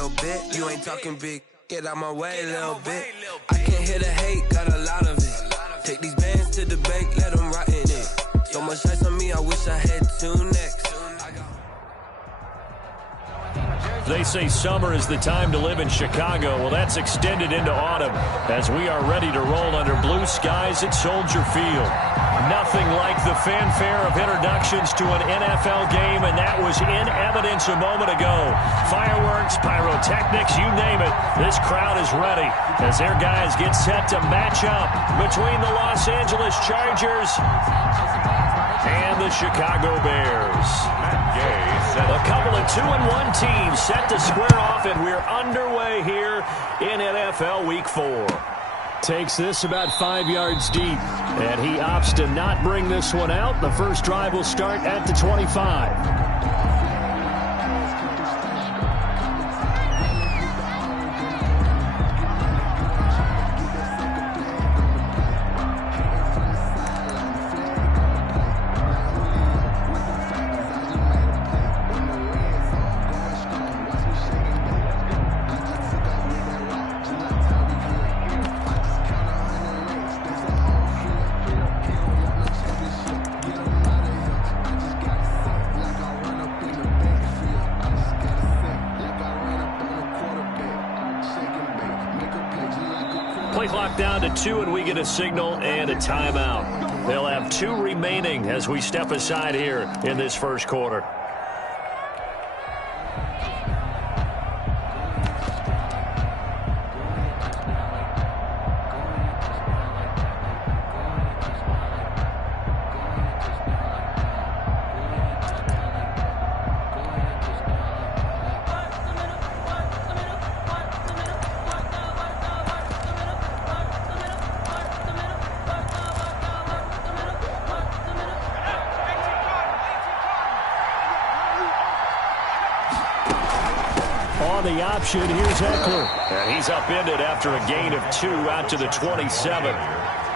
little bit. You ain't talking big, get out my way a little bit. I can't hear the hate, got a lot of it. Take these bands to the bank, let them rot in it. So much ice on me, I wish I had two necks. They say summer is the time to live in Chicago. Well, that's extended into autumn as we are ready to roll under blue skies at Soldier Field. Nothing like the fanfare of introductions to an NFL game, and that was in evidence a moment ago. Fireworks, pyrotechnics, you name it. This crowd is ready as their guys get set to match up between the Los Angeles Chargers and the Chicago Bears. A couple of 2-1 teams set to square off, and we're underway here in NFL Week 4. Takes this about 5 yards deep, and he opts to not bring this one out. The first drive will start at the 25. Play clock down to 2, and we get a signal and a timeout. They'll have 2 remaining as we step aside here in this first quarter. The option, here's Eckler. And he's upended after a gain of 2 out to the 27.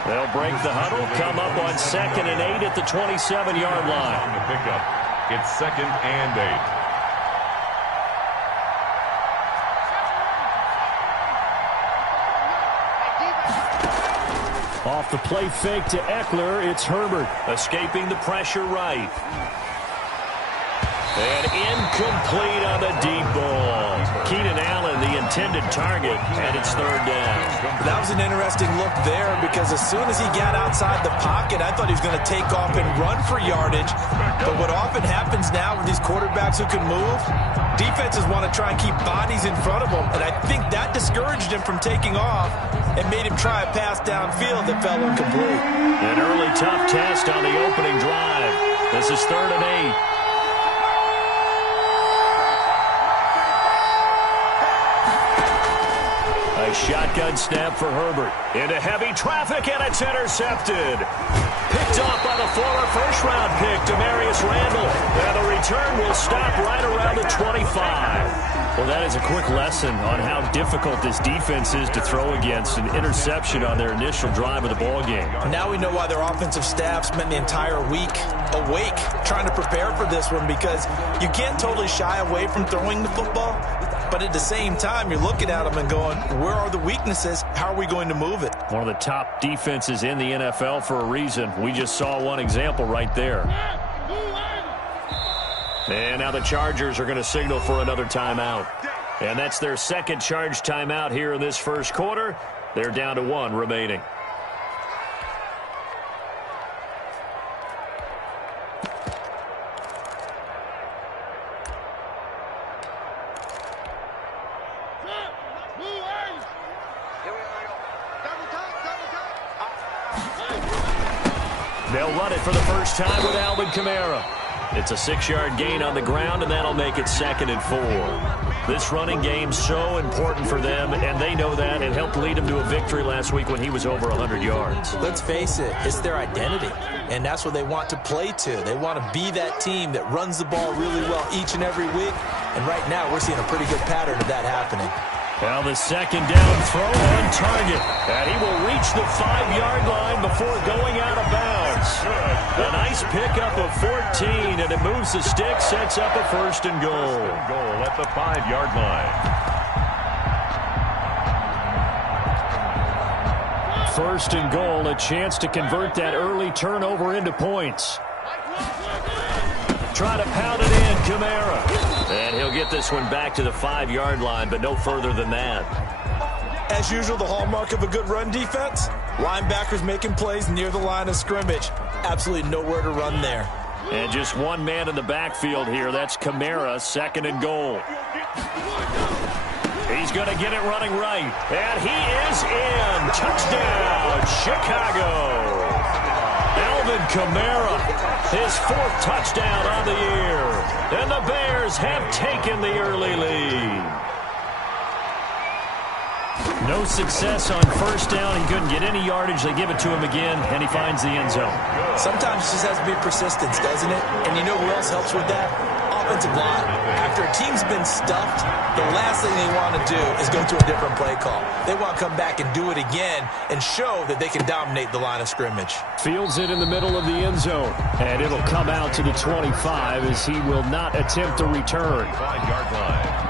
They'll break the huddle, come up on 2nd and 8 at the 27-yard line. On the pickup, it's 2nd and 8. Off the play fake to Eckler, it's Herbert, escaping the pressure right. And incomplete on the deep ball. Keenan Allen, the intended target, and it's 3rd down. That was an interesting look there because as soon as he got outside the pocket, I thought he was going to take off and run for yardage. But what often happens now with these quarterbacks who can move, defenses want to try and keep bodies in front of them. And I think that discouraged him from taking off and made him try a pass downfield that fell incomplete. An early tough test on the opening drive. This is 3rd and 8. A shotgun snap for Herbert. Into heavy traffic, and it's intercepted. Picked off by the former first-round pick, Demarius Randall. And the return will stop right around the 25. Well, that is a quick lesson on how difficult this defense is to throw against. An interception on their initial drive of the ballgame. Now we know why their offensive staff spent the entire week awake trying to prepare for this one, because you can't totally shy away from throwing the football. But at the same time, you're looking at them and going, where are the weaknesses? How are we going to move it? One of the top defenses in the NFL for a reason. We just saw one example right there. And now the Chargers are going to signal for another timeout. And that's their second charge timeout here in this first quarter. They're down to 1 remaining. They'll run it for the first time with Alvin Kamara. It's a 6-yard gain on the ground, and that'll make it 2nd and 4. This running game's so important for them, and they know that. It helped lead them to a victory last week when he was over 100 yards. Let's face it, it's their identity, and that's what they want to play to. They want to be that team that runs the ball really well each and every week, and right now we're seeing a pretty good pattern of that happening. Now the second down throw on target. And he will reach the 5-yard line before going out of bounds. A nice pickup of 14, and it moves the stick, sets up a 1st and goal. Goal at the 5-yard line. First and goal, a chance to convert that early turnover into points. Try to pound it in, Kamara. And he'll get this one back to the 5-yard line, but no further than that. As usual, the hallmark of a good run defense, linebackers making plays near the line of scrimmage. Absolutely nowhere to run there. And just one man in the backfield here. That's Kamara, second and goal. He's going to get it running right. And he is in. Touchdown, Chicago. Alvin Kamara, his 4th touchdown on the year. And the Bears have taken the early lead. No success on first down. He couldn't get any yardage. They give it to him again, and he finds the end zone. Sometimes it just has to be persistence, doesn't it? And you know who else helps with that? Offensive line. After a team's been stuffed, the last thing they want to do is go to a different play call. They want to come back and do it again and show that they can dominate the line of scrimmage. Fields it in the middle of the end zone, and it'll come out to the 25 as he will not attempt a return. 5-yard line.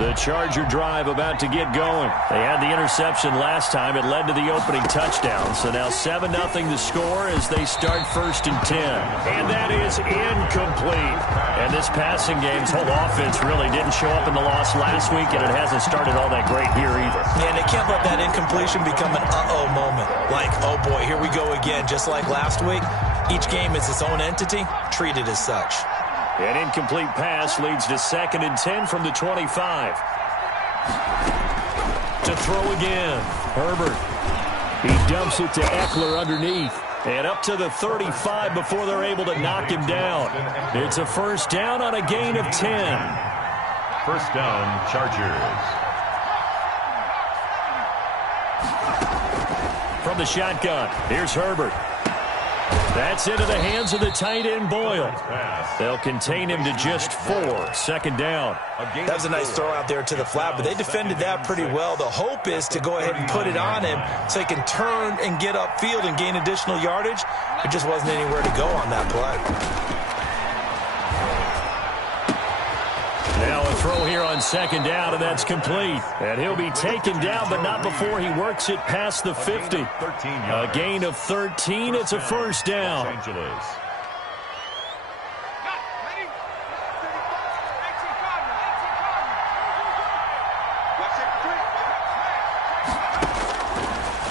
The Charger drive about to get going. They had the interception last time. It led to the opening touchdown. So now 7-0 the score as they start first and 10. And that is incomplete. And this passing game's whole offense really didn't show up in the loss last week, and it hasn't started all that great here either. Yeah, and they can't let that incompletion become an uh-oh moment. Like, oh boy, here we go again. Just like last week, each game is its own entity, treated as such. An incomplete pass leads to 2nd and 10 from the 25. To throw again. Herbert. He dumps it to Eckler underneath. And up to the 35 before they're able to knock him down. It's a first down on a gain of 10. First down, Chargers. From the shotgun, here's Herbert. That's into the hands of the tight end, Boyle. They'll contain him to just 4. Second down. That was a nice throw out there to the flat, but they defended that pretty well. The hope is to go ahead and put it on him so he can turn and get upfield and gain additional yardage. There just wasn't anywhere to go on that play. Now a throw here on second down, and that's complete. And he'll be taken down, but not before he works it past the 50. A gain of 13. It's a first down.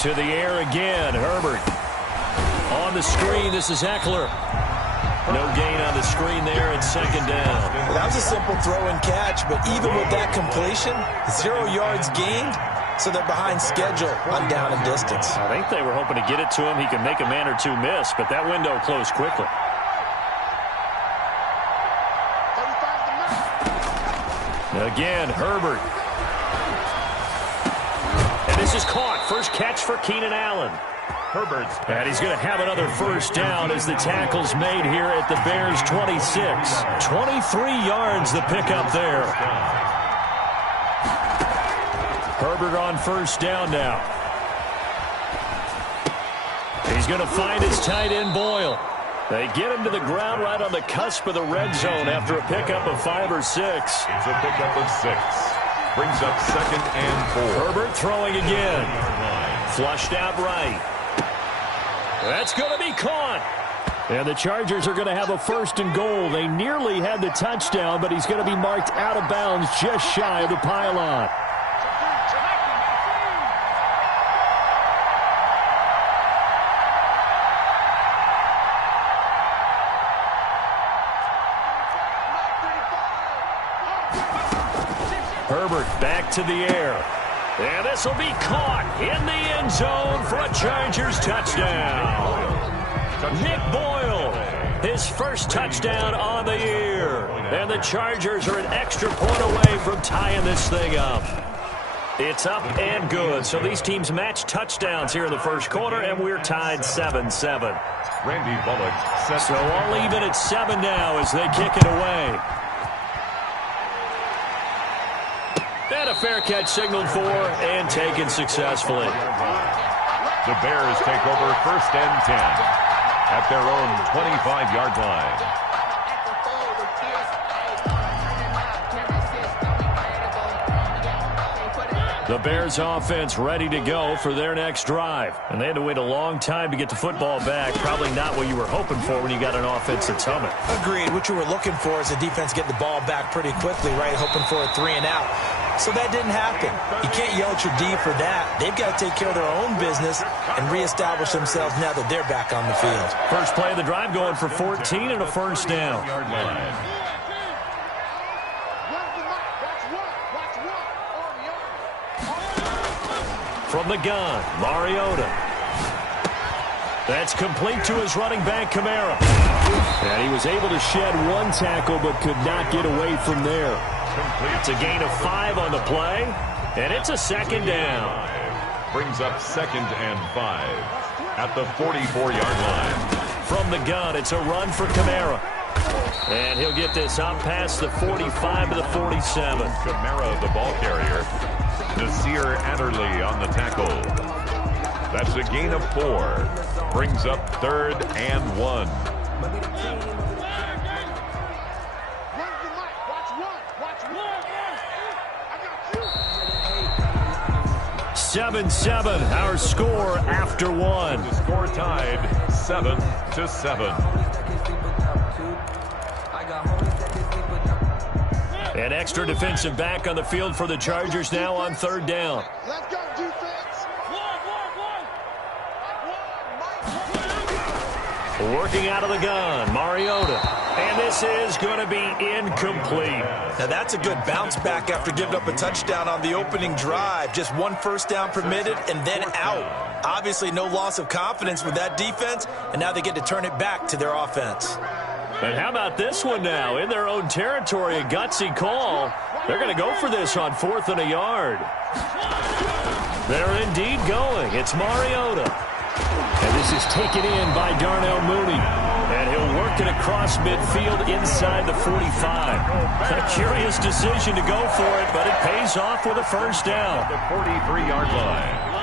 To the air again, Herbert. On the screen, this is Eckler. No gain on the screen there at second down. Well, that was a simple throw and catch, but even with that completion, 0 yards gained, so they're behind schedule on down and distance. I think they were hoping to get it to him. He could make a man or two miss, but that window closed quickly. Again, Herbert. And this is caught. First catch for Keenan Allen. Herbert. And he's going to have another first down as the tackle's made here at the Bears' 26. 23 yards the pickup there. Herbert on first down now. He's going to find his tight end, Boyle. They get him to the ground right on the cusp of the red zone after a pickup of 5 or 6. It's a pickup of 6. Brings up 2nd and 4. Herbert throwing again. Flushed out right. That's going to be caught. And the Chargers are going to have a first and goal. They nearly had the touchdown, but he's going to be marked out of bounds just shy of the pylon. Herbert back to the air. And this will be caught in the end zone for a Chargers touchdown. Nick Boyle, his first touchdown on the year. And the Chargers are an extra point away from tying this thing up. It's up and good. So these teams match touchdowns here in the first quarter, and we're tied 7-7. Randy Bullock sets. So all even at 7 now as they kick it away. And a fair catch signaled for and taken successfully. The Bears take over 1st and 10 at their own 25-yard line. The Bears offense ready to go for their next drive. And they had to wait a long time to get the football back. Probably not what you were hoping for when you got an offense that's humming. Agreed. What you were looking for is the defense getting the ball back pretty quickly, right? Hoping for a 3 and out. So that didn't happen. You can't yell at your D for that. They've got to take care of their own business and reestablish themselves now that they're back on the field. First play of the drive going for 14 and a first down. From the gun, Mariota. That's complete to his running back, Kamara. And he was able to shed one tackle but could not get away from there. It's a gain of 5 on the play, and it's a second down. Brings up 2nd and 5 at the 44-yard line. From the gun, it's a run for Kamara. And he'll get this up past the 45 to the 47. Kamara, the ball carrier. Nasir Adderley on the tackle. That's a gain of 4. Brings up 3rd and 1. 7-7, our score after 1. The score tied 7-7. An extra defensive back on the field for the Chargers now on 3rd down. Let's go, defense. Working out of the gun, Mariota. And this is going to be incomplete. Now that's a good bounce back after giving up a touchdown on the opening drive. Just 1 first down permitted and then out. Obviously no loss of confidence with that defense, and now they get to turn it back to their offense. And how about this one now? In their own territory, a gutsy call. They're going to go for this on 4th and a yard. They're indeed going. It's Mariota. And this is taken in by Darnell Mooney. And he'll work it across midfield inside the 45. A curious decision to go for it, but it pays off with a first down. The 43-yard line.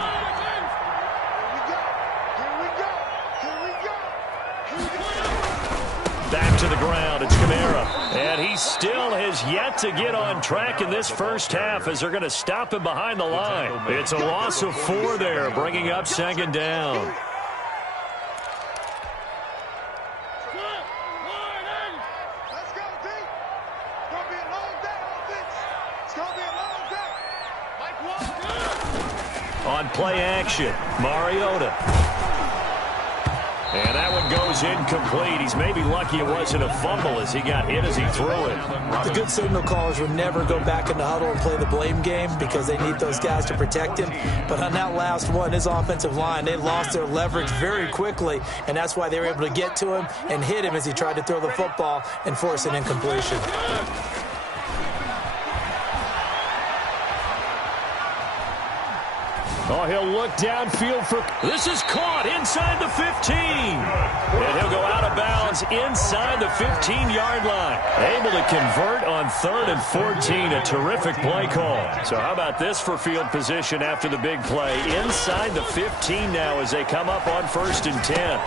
Back to the ground, it's Kamara. And he still has yet to get on track in this first half as they're going to stop him behind the line. It's a loss of 4 there, bringing up 2nd down. On play action, Mariota. And that one goes incomplete. He's maybe lucky it wasn't a fumble as he got hit as he threw it. The good signal callers would never go back in the huddle and play the blame game because they need those guys to protect him. But on that last one, his offensive line, they lost their leverage very quickly, and that's why they were able to get to him and hit him as he tried to throw the football and force an incompletion. Oh, he'll look downfield for... This is caught inside the 15. And he'll go out of bounds inside the 15-yard line. Able to convert on 3rd and 14. A terrific play call. So how about this for field position after the big play? Inside the 15 now as they come up on 1st and 10.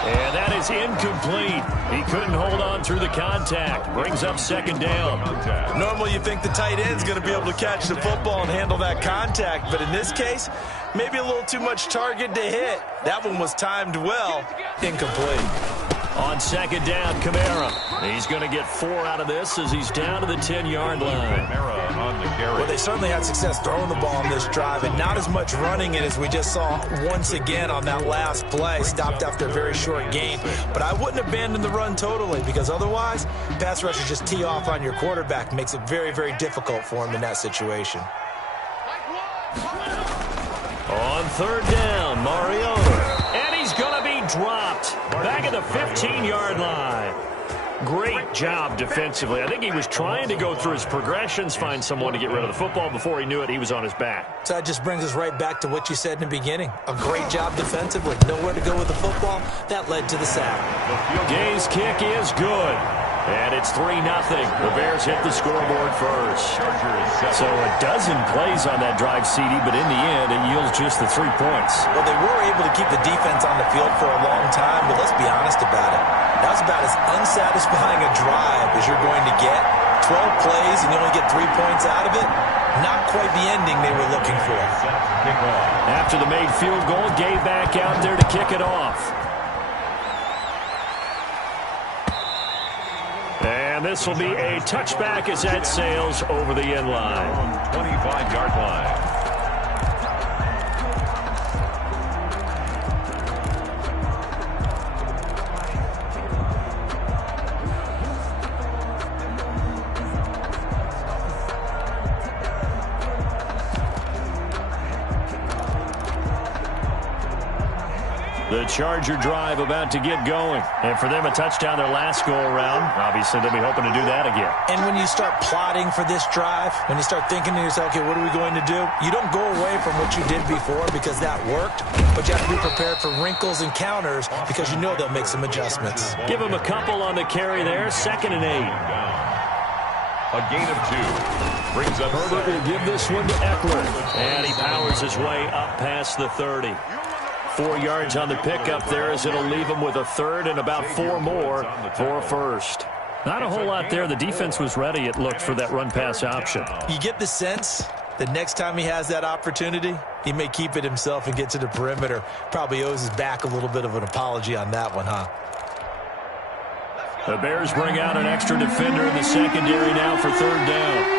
And that is incomplete. He couldn't hold on through the contact. Brings up 2nd down. Normally you think the tight end's going to be able to catch the football and handle that contact, but in this case, maybe a little too much target to hit. That one was timed well. Incomplete. On 2nd down, Kamara. He's going to get 4 out of this as he's down to the 10-yard line. Kamara on the carry. Well, they certainly had success throwing the ball on this drive, and not as much running it as we just saw once again on that last play. Stopped after a very short gain. But I wouldn't abandon the run totally because otherwise, pass rushers just tee off on your quarterback. Makes it very, very difficult for him in that situation. On 3rd down, Mariota. And he's going to be dropped back at the 15-yard line. Great job defensively. I think he was trying to go through his progressions, find someone to get rid of the football. Before he knew it, he was on his back. So that just brings us right back to what you said in the beginning. A great job defensively. Nowhere to go with the football. That led to the sack. Gay's kick is good. And it's 3-0. The Bears hit the scoreboard first. So a dozen plays on that drive, CD, but in the end, it yields just the 3 points. Well, they were able to keep the defense on the field for a long time, but let's be honest about it. That was about as unsatisfying a drive as you're going to get. 12 plays and you only get 3 points out of it. Not quite the ending they were looking for. After the made field goal, Gay back out there to kick it off. And this will be a touchback as that sails over the end line. 25-yard line. The Charger drive about to get going. And for them, a touchdown their last go-around. Obviously, they'll be hoping to do that again. And when you start plotting for this drive, when you start thinking to yourself, okay, what are we going to do? You don't go away from what you did before because that worked, but you have to be prepared for wrinkles and counters because you know they'll make some adjustments. Give them a couple on the carry there. 2nd and 8. A gain of 2. Brings up Herbert will give this one to Eckler. And he powers his way up past the 30. 4 yards on the pickup there as it'll leave him with a 3rd and about 4 more for a 1st. Not a whole lot there. The defense was ready, it looked, for that run-pass option. You get the sense that next time he has that opportunity, he may keep it himself and get to the perimeter. Probably owes his back a little bit of an apology on that one, huh? The Bears bring out an extra defender in the secondary now for 3rd down.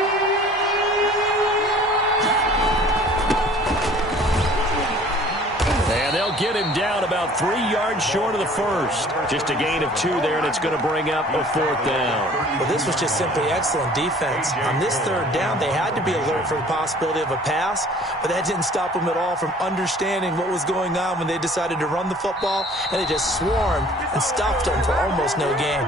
Get him down about 3 yards short of the 1st. Just a gain of 2 there, and it's going to bring up a 4th down. Well, this was just simply excellent defense. On this 3rd down, they had to be alert for the possibility of a pass, but that didn't stop them at all from understanding what was going on when they decided to run the football, and they just swarmed and stuffed them for almost no gain.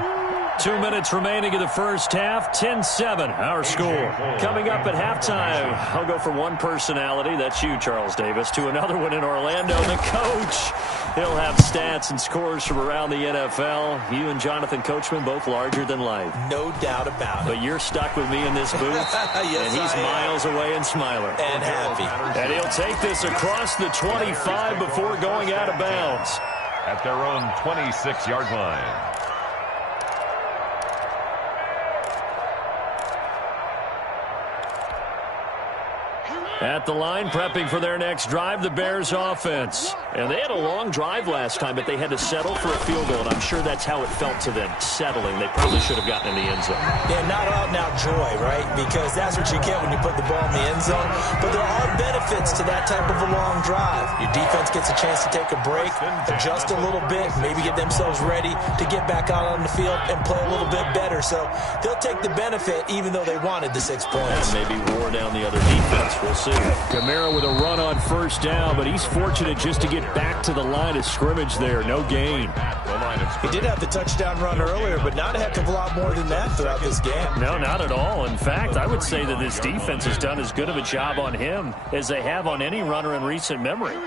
2 minutes remaining in the first half. 10-7, our score. Coming up at halftime, I'll go from one personality, that's you, Charles Davis, to another one in Orlando, the coach. He'll have stats and scores from around the NFL. You and Jonathan Coachman, both larger than life. No doubt about it. But you're stuck with me in this booth, yes, and he's miles away and smiling. And happy. And he'll take this across the 25 before going out of bounds. At their own 26-yard line. At the line, prepping for their next drive, the Bears offense. And they had a long drive last time, but they had to settle for a field goal, and I'm sure that's how it felt to them, settling. They probably should have gotten in the end zone. Yeah, not out-and-out joy, right? Because that's what you get when you put the ball in the end zone. But there are benefits to that type of a long drive. Your defense gets a chance to take a break, adjust a little bit, maybe get themselves ready to get back out on the field and play a little bit better. So they'll take the benefit even though they wanted the 6 points. And maybe roar down the other defense. We'll see. Kamara with a run on 1st down, but he's fortunate just to get back to the line of scrimmage there. No gain. He did have the touchdown run earlier, but not a heck of a lot more than that throughout this game. No, not at all. In fact, I would say that this defense has done as good of a job on him as they have on any runner in recent memory.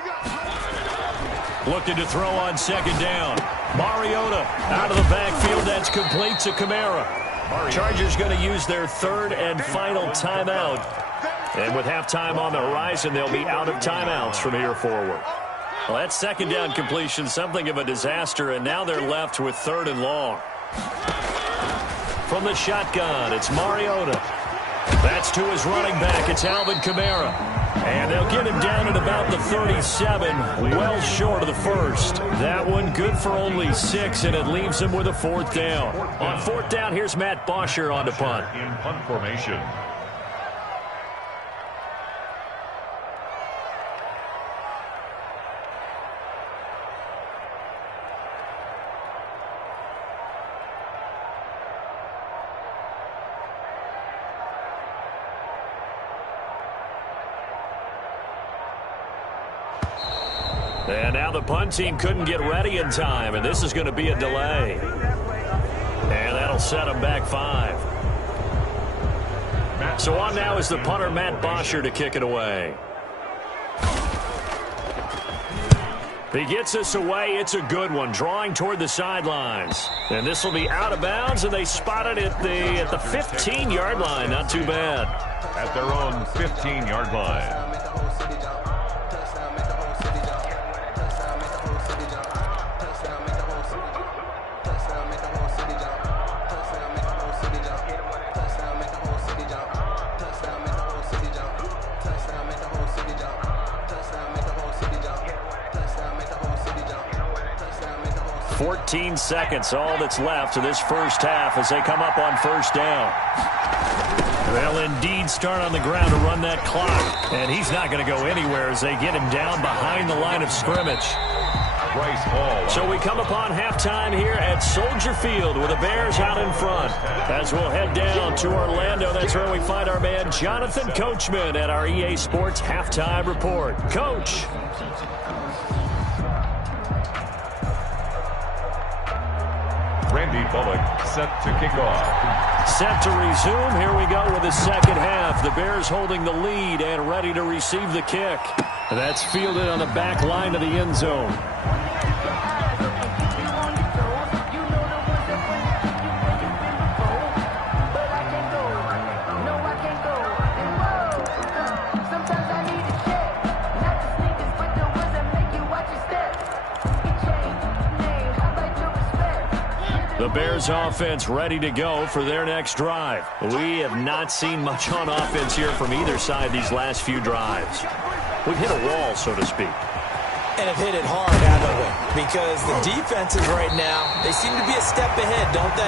Looking to throw on 2nd down. Mariota out of the backfield. That's complete to Kamara. Chargers going to use their 3rd and final timeout. And with halftime on the horizon, they'll be out of timeouts from here forward. Well, that 2nd down completion, something of a disaster, and now they're left with 3rd and long. From the shotgun, it's Mariota. That's to his running back. It's Alvin Kamara. And they'll get him down at about the 37, well short of the 1st. That one good for only 6, and it leaves him with a 4th down. On 4th down, here's Matt Bosher on the punt. In punt formation. And now the punt team couldn't get ready in time, and this is going to be a delay. And that'll That'll set them back 5. So on now is the punter, Matt Bosher, to kick it away. He gets this away. It's a good one, drawing toward the sidelines. And this will be out of bounds, and they spot it at the 15-yard line. Not too bad. At their own 15-yard line. 14 seconds, all that's left of this first half as they come up on first down. They'll indeed start on the ground to run that clock. And he's not going to go anywhere as they get him down behind the line of scrimmage. So we come upon halftime here at Soldier Field with the Bears out in front. As we'll head down to Orlando, that's where we find our man Jonathan Coachman at our EA Sports Halftime Report. Coach. Randy Bullock set to kick off. Set to resume. Here we go with the second half. The Bears holding the lead and ready to receive the kick. That's fielded on the back line of the end zone. The Bears offense ready to go for their next drive. We have not seen much on offense here from either side these last few drives. We've hit a wall, so to speak. And have hit it hard, haven't we? Because the defenses right now, they seem to be a step ahead, don't they?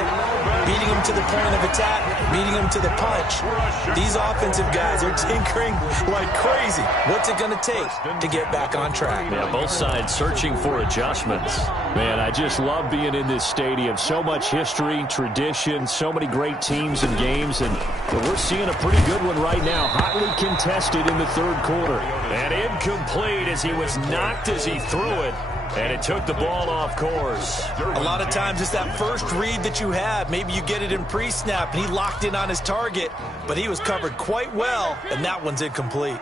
Beating them to the point of attack, beating them to the punch. These offensive guys are tinkering like crazy. What's it going to take to get back on track? Yeah, both sides searching for adjustments. Man, I just love being in this stadium. So much history, tradition, so many great teams and games, and we're seeing a pretty good one right now. Hotly contested in the third quarter. And incomplete as he was knocked as he threw it, and it took the ball off course. A lot of times it's that first read that you have. Maybe you get it in pre-snap, and he locked in on his target, but he was covered quite well, and that one's incomplete.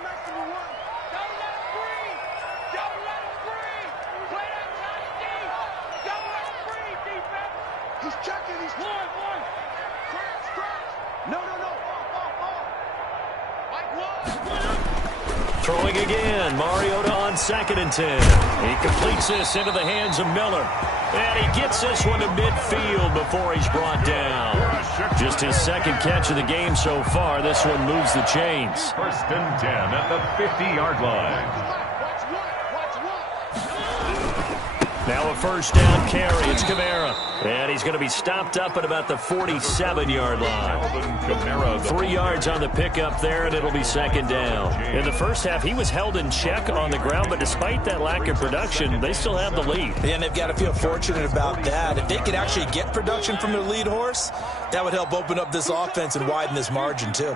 Throwing again, Mariota on 2nd and 10. He completes this into the hands of Miller. And he gets this one to midfield before he's brought down. Just his second catch of the game so far. This one moves the chains. 1st and 10 at the 50-yard line. Now a first down carry. It's Kamara. And he's going to be stopped up at about the 47-yard line. 3 yards on the pickup there, and it'll be 2nd down. In the first half, he was held in check on the ground, but despite that lack of production, they still have the lead. And they've got to feel fortunate about that. If they could actually get production from their lead horse, that would help open up this offense and widen this margin, too.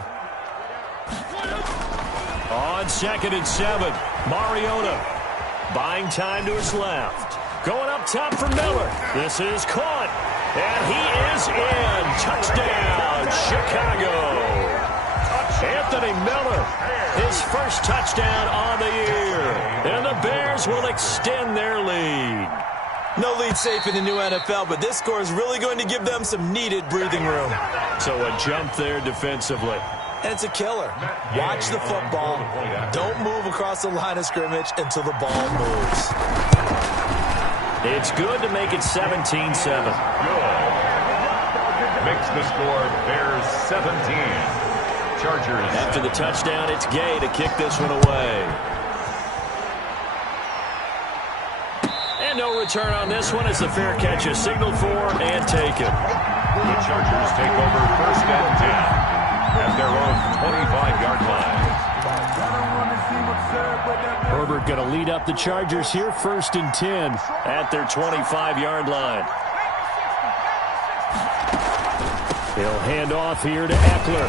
On 2nd and 7, Mariota buying time to his left. Going up top for Miller. This is caught. And he is in. Touchdown, Chicago. Anthony Miller, his first touchdown on the year. And the Bears will extend their lead. No lead safe in the new NFL, but this score is really going to give them some needed breathing room. So a jump there defensively. And it's a killer. Watch the football. Don't move across the line of scrimmage until the ball moves. It's good to make it 17-7. Makes the score Bears 17. Chargers. After the touchdown, it's Gay to kick this one away. And no return on this one as the fair catch is signaled for and taken. The Chargers take over 1st and 10 at their own 25-yard line. Herbert going to lead up the Chargers here, 1st and 10 at their 25-yard line. He'll hand off here to Eckler.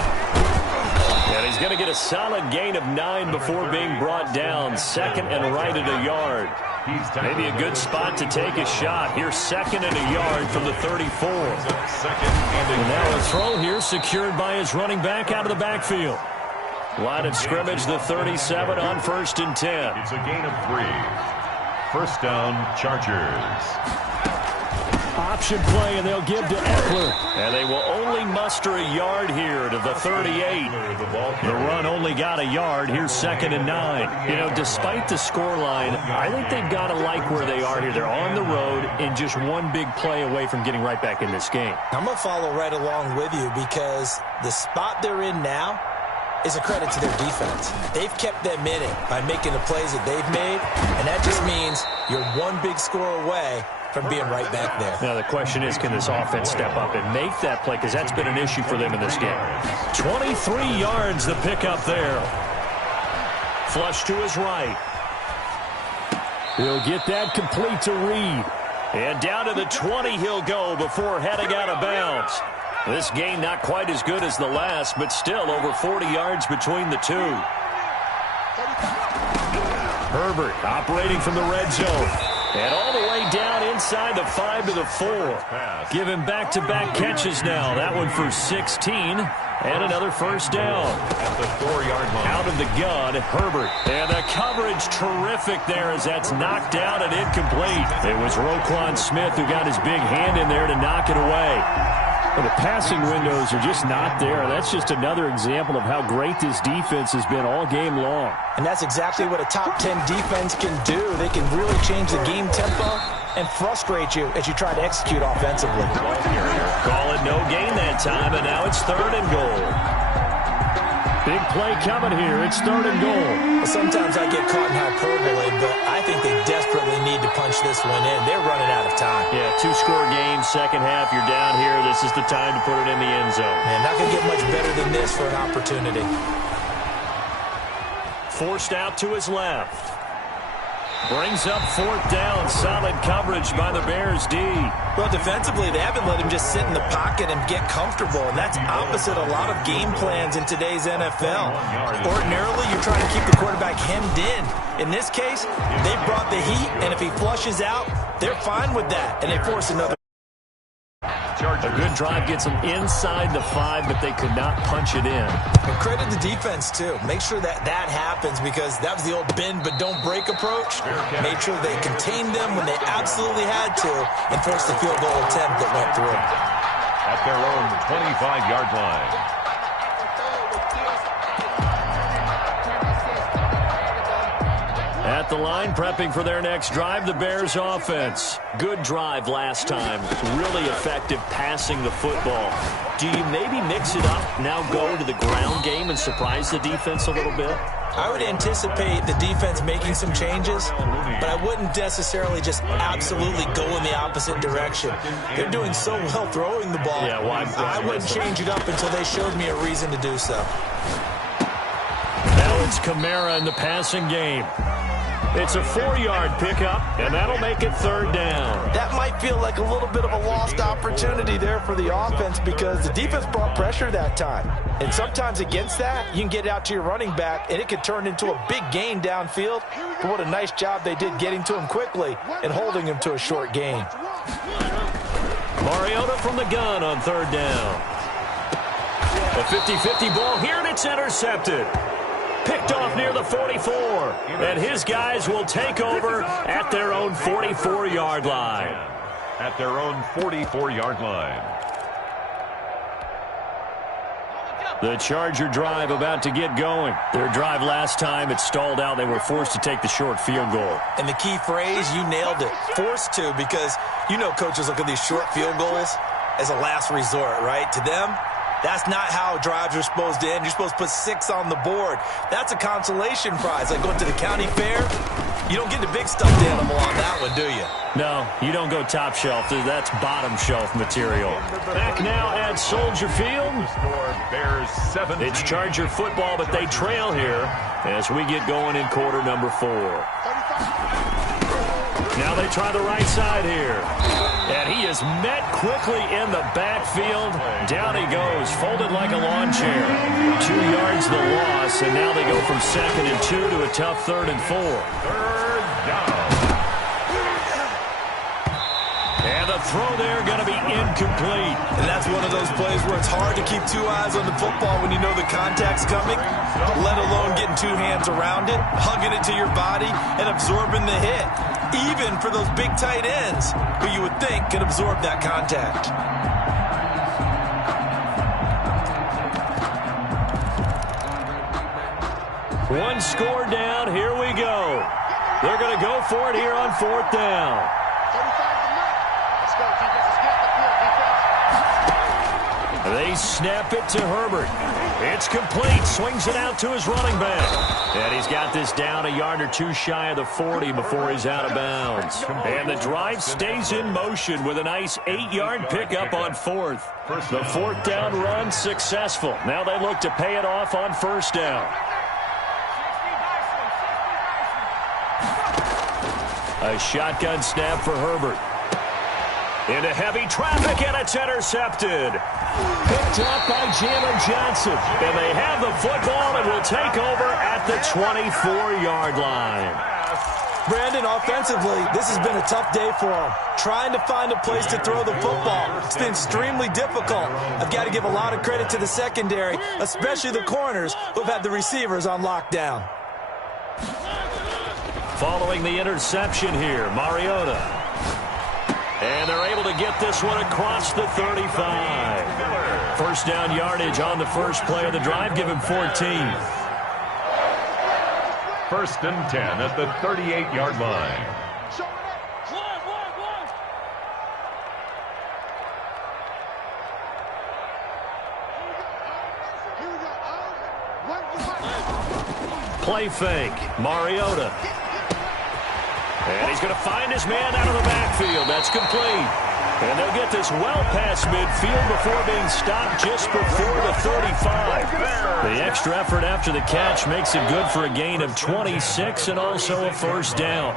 And he's going to get a solid gain of 9 before being brought down. 2nd and right at a yard. Maybe a good spot to take a shot. Here's 2nd and a yard from the 34. And now a throw here secured by his running back out of the backfield. Line of scrimmage, the 37 on 1st and 10. It's a gain of 3. First down, Chargers. Option play, and they'll give to Eckler. And they will only muster a yard here to the 38. The run only got a yard. Here's 2nd and 9. You know, despite the scoreline, I think they've got to like where they are here. They're on the road and just one big play away from getting right back in this game. I'm going to follow right along with you because the spot they're in now is a credit to their defense. They've kept them in it by making the plays that they've made, and that just means you're one big score away from being right back there. Now the question is, can this offense step up and make that play? Because that's been an issue for them in this game. 23 yards the pickup there. Flush to his right. He'll get that complete to Reed. And down to the 20 he'll go before heading out of bounds. This game not quite as good as the last, but still over 40 yards between the two. Herbert operating from the red zone. And all the way down inside the 5 to the 4. Giving back-to-back catches now. That one for 16. And another first down. At the 4-yard line. Out of the gun, Herbert. And the coverage terrific there as that's knocked down and incomplete. It was Roquan Smith who got his big hand in there to knock it away. Well, the passing windows are just not there. That's just another example of how great this defense has been all game long. And that's exactly what a top 10 defense can do. They can really change the game tempo and frustrate you as you try to execute offensively. Call it no gain that time, and now it's 3rd and goal. Big play coming here. It's 3rd and goal. Well, sometimes I get caught in hyperbole, but I think they desperately need to punch this one in. They're running out of time. Yeah, 2-score game, second half. You're down here. This is the time to put it in the end zone. Man, not going to get much better than this for an opportunity. Forced out to his left. Brings up 4th down. Solid coverage by the Bears D. Well, defensively, they haven't let him just sit in the pocket and get comfortable, and that's opposite a lot of game plans in today's NFL. Ordinarily, you're trying to keep the quarterback hemmed in. In this case, they brought the heat, and if he flushes out, they're fine with that, and they force another. A good drive gets them inside the 5, but they could not punch it in. And credit the defense, too. Make sure that happens because that was the old bend but don't break approach. Made sure they contained them when they absolutely had to and forced the field goal attempt that went through. At their own 25-yard line. At the line, prepping for their next drive, the Bears offense. Good drive last time. Really effective passing the football. Do you maybe mix it up, now go to the ground game and surprise the defense a little bit? I would anticipate the defense making some changes, but I wouldn't necessarily just absolutely go in the opposite direction. They're doing so well throwing the ball. Yeah, well, I wouldn't change it up until they showed me a reason to do so. Now it's Kamara in the passing game. It's a 4-yard pickup, and that'll make it 3rd down. That might feel like a little bit of a lost opportunity there for the offense because the defense brought pressure that time. And sometimes against that, you can get out to your running back, and it could turn into a big gain downfield. But what a nice job they did getting to him quickly and holding him to a short gain. Mariota from the gun on 3rd down. A 50-50 ball here, and it's intercepted. Picked off near the 44. And his guys will take over at their own 44-yard line. At their own 44-yard line. The Charger drive about to get going. Their drive last time, it stalled out. They were forced to take the short field goal. And the key phrase, you nailed it. Forced to, because you know coaches look at these short field goals as a last resort, right? To them, that's not how drives are supposed to end. You're supposed to put 6 on the board. That's a consolation prize. Like going to the county fair, you don't get the big stuffed animal on that one, do you? No, you don't go top shelf. That's bottom shelf material. Back now at Soldier Field. It's Charger football, but they trail here as we get going in quarter number 4. Now they try the right side here. And he is met quickly in the backfield. Down he goes, folded like a lawn chair. 2 yards the loss, and now they go from 2nd and 2 to a tough 3rd and 4. 3rd down. throw there going to be incomplete. And that's one of those plays where it's hard to keep two eyes on the football when you know the contact's coming, let alone getting two hands around it, hugging it to your body, and absorbing the hit, even for those big tight ends who you would think could absorb that contact. One score down. Here we go. They're going to go for it here on 4th down. They snap it to Herbert. It's complete. Swings it out to his running back. And he's got this down a yard or two shy of the 40 before he's out of bounds. And the drive stays in motion with a nice 8-yard pickup on 4th. The 4th down run successful. Now they look to pay it off on 1st down. A shotgun snap for Herbert. Into heavy traffic, and it's intercepted. Picked up by Jalen Johnson. And they have the football and will take over at the 24-yard line. Brandon, offensively, this has been a tough day for him. Trying to find a place to throw the football. It's been extremely difficult. I've got to give a lot of credit to the secondary, especially the corners who've had the receivers on lockdown. Following the interception here, Mariota. And they're able to get this one across the 35. 1st down yardage on the first play of the drive. Give him 14. 1st and 10 at the 38-yard line. Play fake. Mariota. And he's going to find his man out of the backfield. That's complete. And they'll get this well past midfield before being stopped just before the 35. The extra effort after the catch makes it good for a gain of 26 and also a 1st down.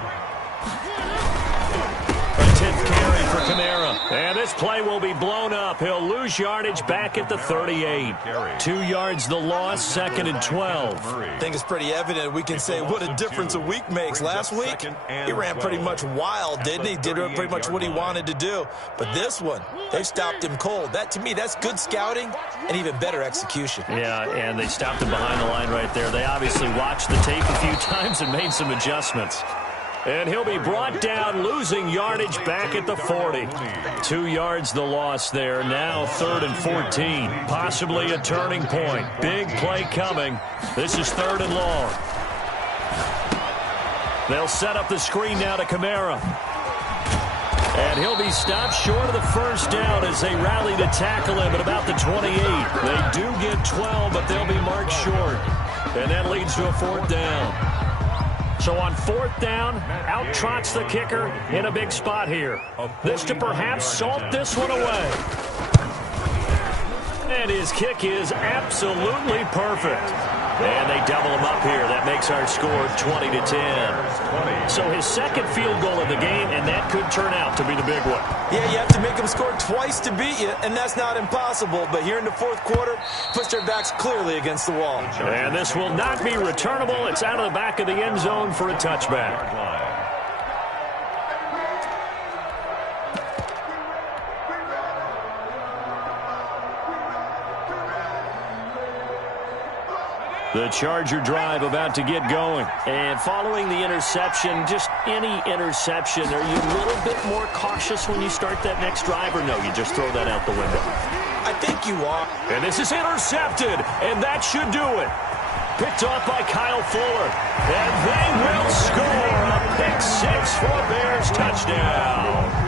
A 10th carry for Kamara. And this play will be blown up. He'll lose yardage back at the 38. 2 yards the loss, 2nd and 12. I think it's pretty evident. We can say what a difference a week makes. Last week, he ran pretty much wild, didn't he? Did pretty much what he wanted to do. But this one, they stopped him cold. That, to me, that's good scouting and even better execution. Yeah, and they stopped him behind the line right there. They obviously watched the tape a few times and made some adjustments. And he'll be brought down, losing yardage back at the 40. 2 yards the loss there. Now 3rd and 14. Possibly a turning point. Big play coming. This is 3rd and long. They'll set up the screen now to Kamara. And he'll be stopped short of the 1st down as they rally to tackle him at about the 28. They do get 12, but they'll be marked short. And that leads to a 4th down. So on 4th down, out trots the kicker in a big spot here. This to perhaps salt this one away. And his kick is absolutely perfect. And they double him up here. That makes our score 20-10. So his 2nd field goal of the game, and that could turn out to be the big one. Yeah, you have to make them score twice to beat you, and that's not impossible. But here in the 4th quarter, push their backs clearly against the wall. And this will not be returnable. It's out of the back of the end zone for a touchback. The Charger drive about to get going. And following the interception, just any interception, are you a little bit more cautious when you start that next drive, or no, you just throw that out the window? I think you are. And this is intercepted, and that should do it. Picked off by Kyle Fuller. And they will score a pick 6 for a Bears touchdown.